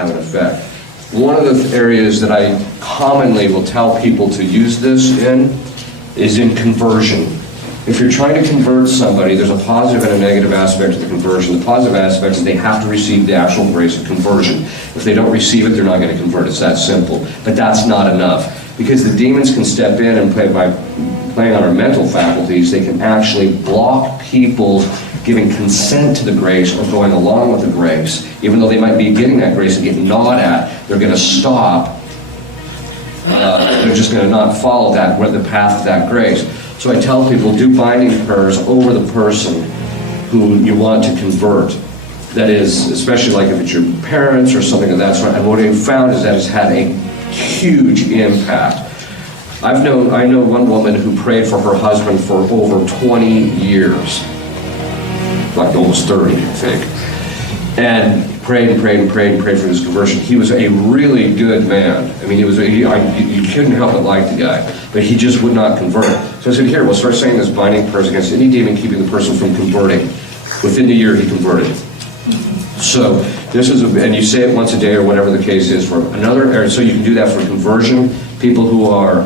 have an effect. One of the areas that I commonly will tell people to use this in is in conversion. If you're trying to convert somebody, there's a positive and a negative aspect to the conversion. The positive aspect is they have to receive the actual grace of conversion. If they don't receive it, they're not going to convert. It's that simple. But that's not enough, because the demons can step in and by playing on our mental faculties, they can actually block people giving consent to the grace or going along with the grace. Even though they might be getting that grace and getting gnawed at, they're going to stop. They're just going to not follow the path of that grace. So I tell people, do binding prayers over the person who you want to convert. That is, especially like if it's your parents or something of that sort. And what I've found is that it's had a huge impact. I know one woman who prayed for her husband for over 20 years. Like almost 30, I think. And prayed for his conversion. He was a really good man. I mean, you couldn't help but like the guy, but he just would not convert. So I said, here, we'll start saying this binding prayers against any demon keeping the person from converting. Within the year, he converted. So this is, and you say it once a day or whatever the case is for another area. So you can do that for conversion, people who are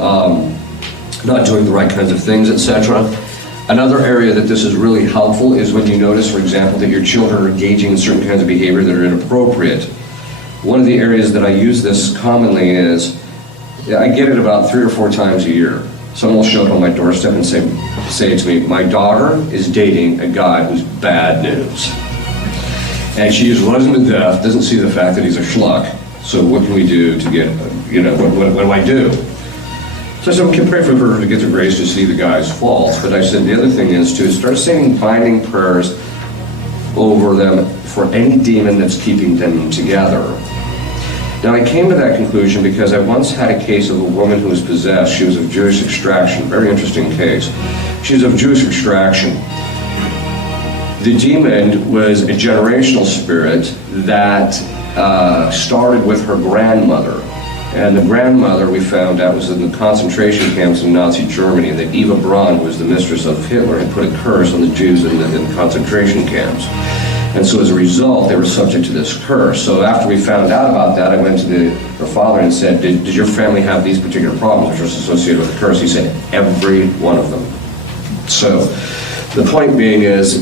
not doing the right kinds of things, etc. Another area that this is really helpful is when you notice, for example, that your children are engaging in certain kinds of behavior that are inappropriate. One of the areas that I use this commonly is, I get it about 3 or 4 times a year. Someone will show up on my doorstep and say to me, my daughter is dating a guy who's bad news. And she just loves him to death, doesn't see the fact that he's a schluck. So what can we do to get, what do I do? So I said, we can pray for her to get the grace to see the guy's faults. But I said, the other thing is to start saying binding prayers over them for any demon that's keeping them together. Now I came to that conclusion because I once had a case of a woman who was possessed. She was of Jewish extraction, very interesting case. She's of Jewish extraction. The demon was a generational spirit that started with her grandmother. And the grandmother, we found out, was in the concentration camps in Nazi Germany, and that Eva Braun, who was the mistress of Hitler, had put a curse on the Jews in the concentration camps. And so as a result, they were subject to this curse. So after we found out about that, I went to her father and said, did your family have these particular problems which are associated with the curse? He said, every one of them. So the point being is,